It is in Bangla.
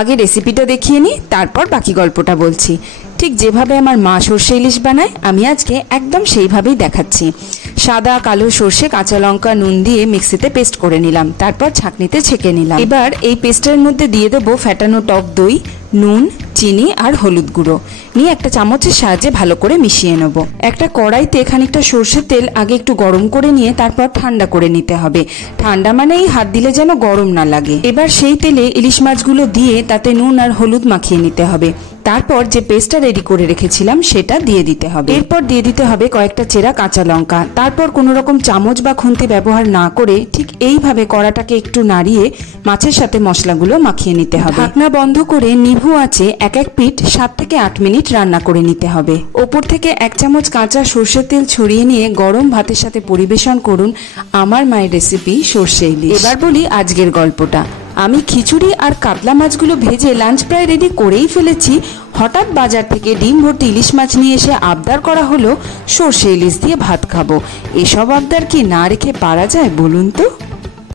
আগে রেসিপিটা দেখিয়ে নিই, তারপর বাকি গল্পটা বলছি। ঠিক যেভাবে আমার মা সর্ষে ইলিশ বানায় আমি আজকে একদম সেইভাবেই দেখাচ্ছি। সাদা কালো সর্ষে, কাঁচা লঙ্কা, নুন দিয়ে মিক্সিতে পেস্ট করে নিলাম, তারপর ছাঁকনিতে ছেঁকে নিলাম। এবার এই পেস্টের মধ্যে দিয়ে দেবো ফ্যাটানো টক দই, নুন, চিনি আর হলুদ গুঁড়ো নিয়ে একটা চামচের সাহায্যে ভালো করে মিশিয়ে নেব। একটা কড়াইতে খানিকটা সর্ষের তেল আগে একটু গরম করে নিয়ে তারপর ঠান্ডা করে নিতে হবে। ঠান্ডা মানে এই হাত দিলে যেন গরম না লাগে। এবার সেই তেলে ইলিশ মাছগুলো দিয়ে তাতে নুন আর হলুদ মাখিয়ে নিতে হবে। তারপর যে পেস্টটা রেডি করে রেখেছিলাম সেটা দিয়ে দিতে হবে। এরপর দিয়ে দিতে হবে কয়েকটা চেরা কাঁচা লঙ্কা। তারপর কোনো রকম চামচ বা খুন্তি ব্যবহার না করে ঠিক এইভাবে কড়াটাকে একটু নাড়িয়ে মাছের সাথে মশলাগুলো মাখিয়ে নিতে হবে। ঢাকনা বন্ধ করে নিভু আঁচে এক এক পিঠ 7 থেকে 8 মিনিট রান্না করে নিতে হবে। ওপর থেকে 1 চামচ কাঁচা সর্ষের তেল ছড়িয়ে নিয়ে গরম ভাতের সাথে পরিবেশন করুন আমার মায়ের রেসিপি সর্ষে ইলিশ। এবার বলি আজকের গল্পটা। আমি খিচুড়ি আর কাতলা মাছগুলো ভেজে লাঞ্চ প্রায় রেডি করেই ফেলেছি। হঠাৎ বাজার থেকে ডিম ভর্তি ইলিশ মাছ নিয়ে এসে আবদার করা হলো সর্ষে ইলিশ দিয়ে ভাত খাবো। এসব আবদার কি না রেখে পারা যায় বলুন তো?